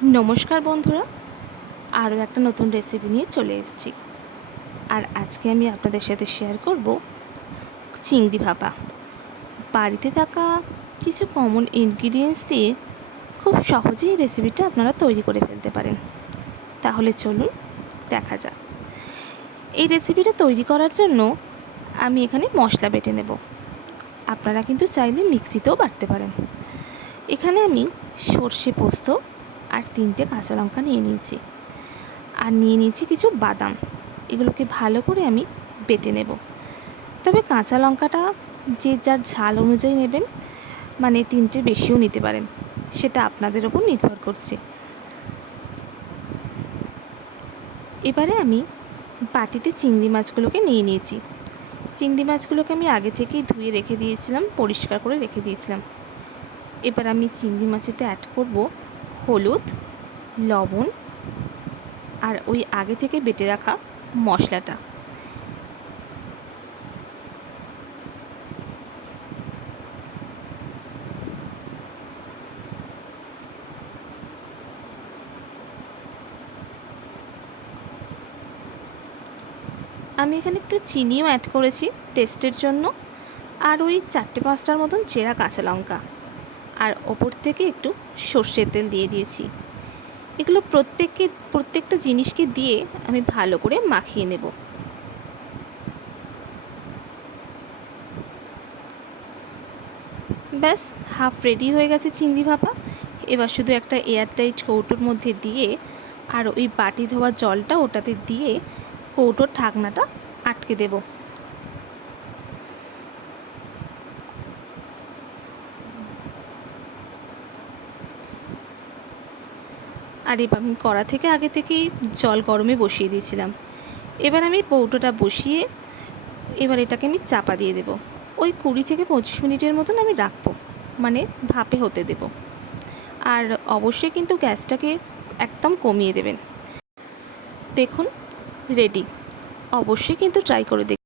নমস্কার বন্ধুরা, আরও একটা নতুন রেসিপি নিয়ে চলে এসেছি। আর আজকে আমি আপনাদের সাথে শেয়ার করব চিংড়ি ভাপা। বাড়িতে থাকা কিছু কমন ইনগ্রিডিয়েন্টস দিয়ে খুব সহজেই রেসিপিটা আপনারা তৈরি করে ফেলতে পারেন। তাহলে চলুন দেখা যাক। এই রেসিপিটা তৈরি করার জন্য আমি এখানে মশলা বেটে নেব। আপনারা কিন্তু চাইলে মিক্সিতেও বাটতে পারেন। এখানে আমি সর্ষে পোস্ত আর 3টে কাঁচা লঙ্কা নিয়ে নিয়েছি, আর নিয়ে নিয়েছি কিছু বাদাম। এগুলোকে ভালো করে আমি বেটে নেব। তবে কাঁচা লঙ্কাটা যে যার ঝাল অনুযায়ী নেবেন, মানে 3টের বেশিও নিতে পারেন, সেটা আপনাদের ওপর নির্ভর করছে। এবারে আমি বাটিতে চিংড়ি মাছগুলোকে নিয়ে নিয়েছি। চিংড়ি মাছগুলোকে আমি আগে থেকেই ধুয়ে রেখে দিয়েছিলাম, পরিষ্কার করে রেখে দিয়েছিলাম। এবার আমি চিংড়ি মাছেতে অ্যাড করব হলুদ, লবণ আর ওই আগে থেকে বেটে রাখা মশলাটা। আমি এখানে একটু চিনিও অ্যাড করেছি টেস্টের জন্য, আর ওই 4-5টার মতন চেরা কাঁচা লঙ্কা, আর ওপর থেকে একটু সর্ষের তেল দিয়ে দিয়েছি। এগুলো প্রত্যেকটা জিনিসকে দিয়ে আমি ভালো করে মাখিয়ে নেব। ব্যাস হাফ রেডি হয়ে গেছে চিংড়ি ভাপা। এবার শুধু একটা এয়ারটাইট কৌটোর মধ্যে দিয়ে আর ওই বাটি ধোয়া জলটা ওটাতে দিয়ে কৌটোর ঢাকনাটা আটকে দেব। আর এবার আমি কড়া থেকে আগে থেকেই জল গরমে বসিয়ে দিয়েছিলাম। এবার আমি কৌটোটা বসিয়ে এবার এটাকে আমি চাপা দিয়ে দেব। ওই 20 থেকে 25 মিনিটের মতন আমি রাখবো, মানে ভাপে হতে দেব। আর অবশ্যই কিন্তু গ্যাসটাকে একদম কমিয়ে দেবেন। দেখুন রেডি। অবশ্যই কিন্তু ট্রাই করে দেখুন।